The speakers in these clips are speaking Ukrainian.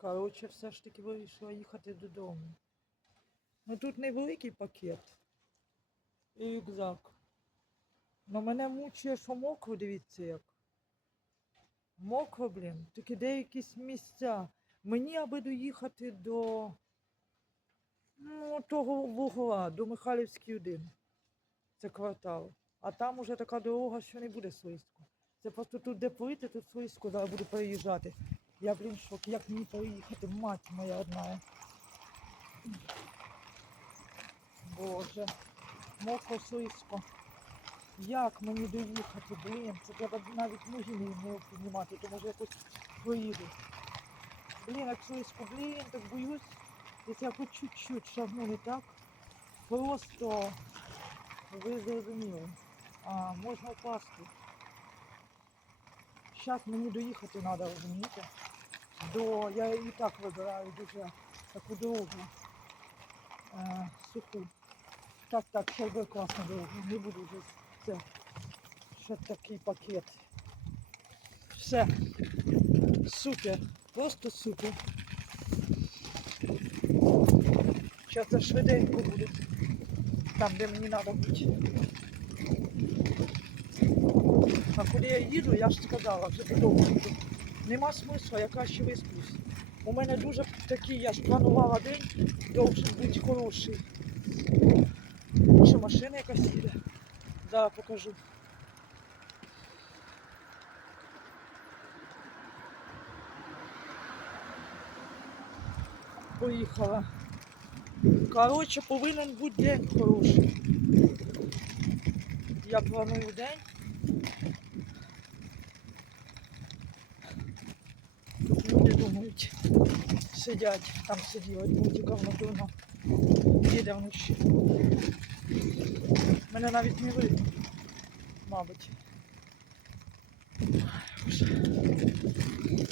Коротше, все ж таки вирішила їхати додому. Ну тут невеликий пакет і рюкзак. Но мене мучує, що мокро, дивіться як. Мокро, блін. Тільки де місця. Мені аби доїхати до ну, того вугла, до Михайлівський 1. Це квартал. А там уже така дорога, що не буде слизько. Це просто тут де плити, тут слизько, зараз буду переїжджати. Я, блін, шок, як мені переїхати, мать моя одна. Боже, мокро слизько. Як мені доїхати, блін? Це треба навіть ноги не піднімати, то може якось поїду. Блін, як слизько, блін, так боюсь. Якщо хоч чуть-чуть шагну не так, просто ви зрозуміли. А, можна впасти. Зараз мені доїхати треба, розумієте? До... Я і так вибираю дуже таку дорогу. Е, суху. Так, так, ще буде класна дорога. Не буду вже це. Ще такий пакет. Все. Супер. Просто супер. Зараз швиденько буде. Там, де мені треба бути. А куди я їду, я ж сказала, вже додому їду. Нема смисла, я краще висплюсь. У мене дуже такий, я ж планувала день, довше бути хороший. Що машина якась їде. Зараз покажу. Поїхала. Коротше, повинен бути день хороший. Я планую день. Тут люди думають, сидять, там сиділи, мультиком напевно. Їде вночі. Мене навіть не видно, мабуть.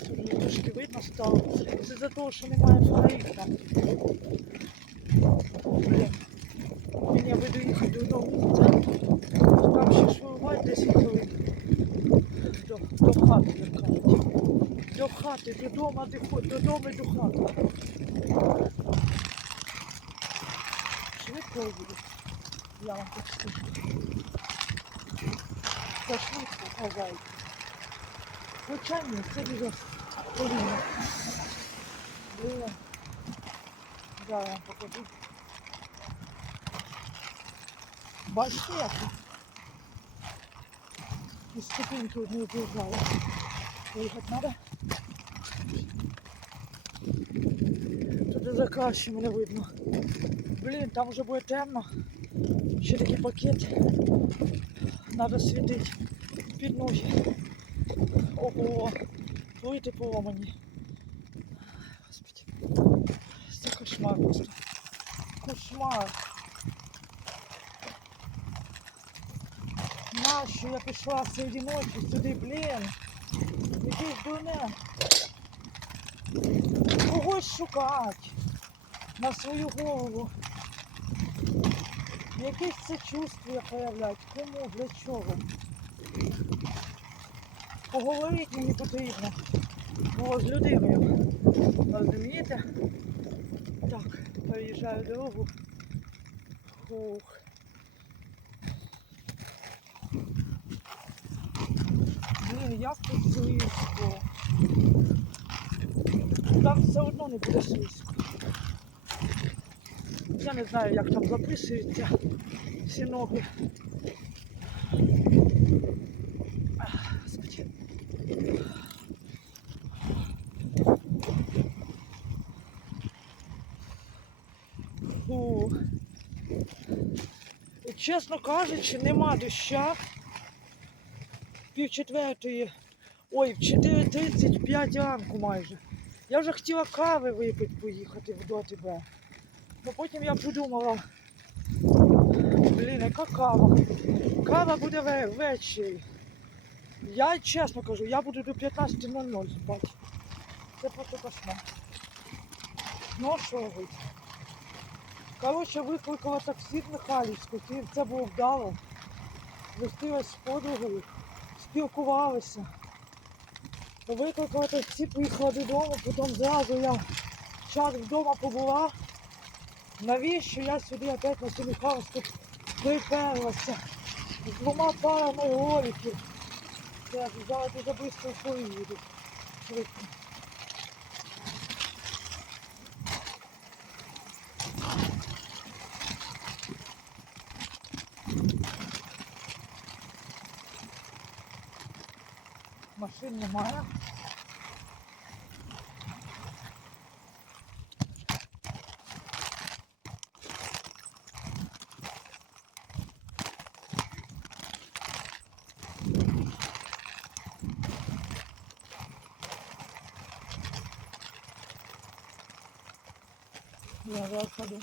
Тут трошки видно стало. Це за того, що немає фонарів там. Мені аби доїхати додому. Там ще шурувати 10 хвилин. До хати, як кажуть. До хати, додому, до, додому до хати. Швидко буде. Я вам скажу. Це швидко казають. Ні, це дуже повільно. Блін. Зараз я вам покажу. Бачите, як? І ступеньки одні об'їжджали. Виїхати треба? Тут за краще мене видно. Блін, там вже буде темно. Ще такий пакет. Треба світити під ноги. Ого, плити поломані. Господи. Це кошмар просто. Кошмар. Нащо я пішла серед ночі сюди, блін? Якийсь дурне. Когось шукати на свою голову. Якесь це чувство проявляти. Кому, для чого? Поговорити мені потрібно. Було з людиною. Розумієте? Так, переїжджаю дорогу. Фух. Блін, я тут слизько. Там все одно не буде слизько. Я не знаю, як там записуються всі ноги. Чесно кажучи, нема доща. Пів четвертої, ой, в 4.35 ранку майже. Я вже хотіла кави випити, поїхати в ДОТБ. Ну потім я подумала, блін, яка кава? Кава буде ввечері. Я чесно кажу, я буду до 15.00 спати. Це просто кошмар. Ну що робити? Коротше, викликала таксі в Михайлівську, це було вдало. Зустрілась з подругою, спілкувалися. Викликати всі поїхала додому, потім зразу я час вдома побула. Навіщо я сюди опять на Семиханську приперлася з двома парами роликів. Я зараз дуже близько поїду. Машин немає. Я паду.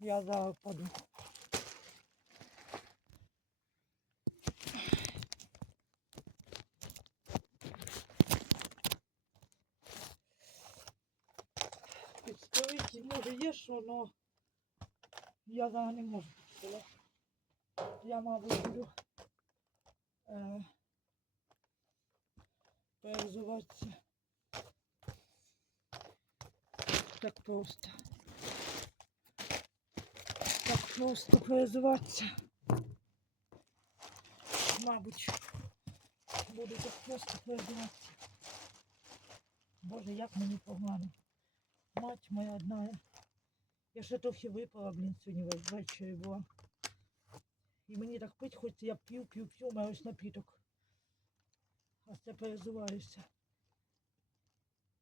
Я зараз що, но я зараз не можу. Я, мабуть, буду е, перезуватися. Так просто. Так просто перезуватися. Мабуть, буду так просто перезуватися. Боже, як мені погано. Мать моя одна. Я ще трохи випила, блін, сьогодні вве- ввечері була. І мені так пить, хоч я п'ю, п'ю, п'ю, у мене ось напіток. А це перезуваюся.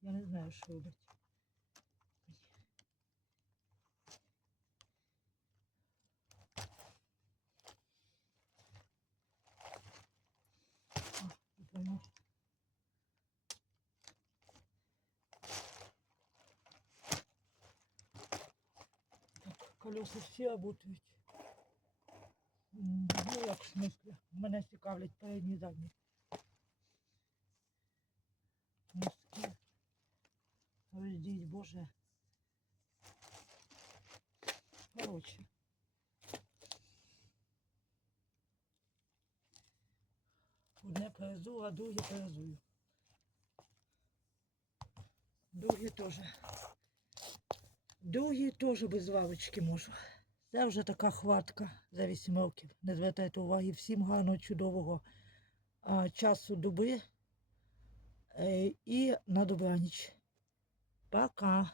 Я не знаю, що робити. колеса всі работають. М, Ну, як в смислі? Мене цікавлять передні і задні. Носки. Роздіть, боже. Короче. Одне перезу, а друге перезую. Друге теж. Другі теж без вавочки можу. Це вже така хватка за 8 років. Не звертайте уваги всім гарного, чудового а, часу доби е, і на добраніч. Пока.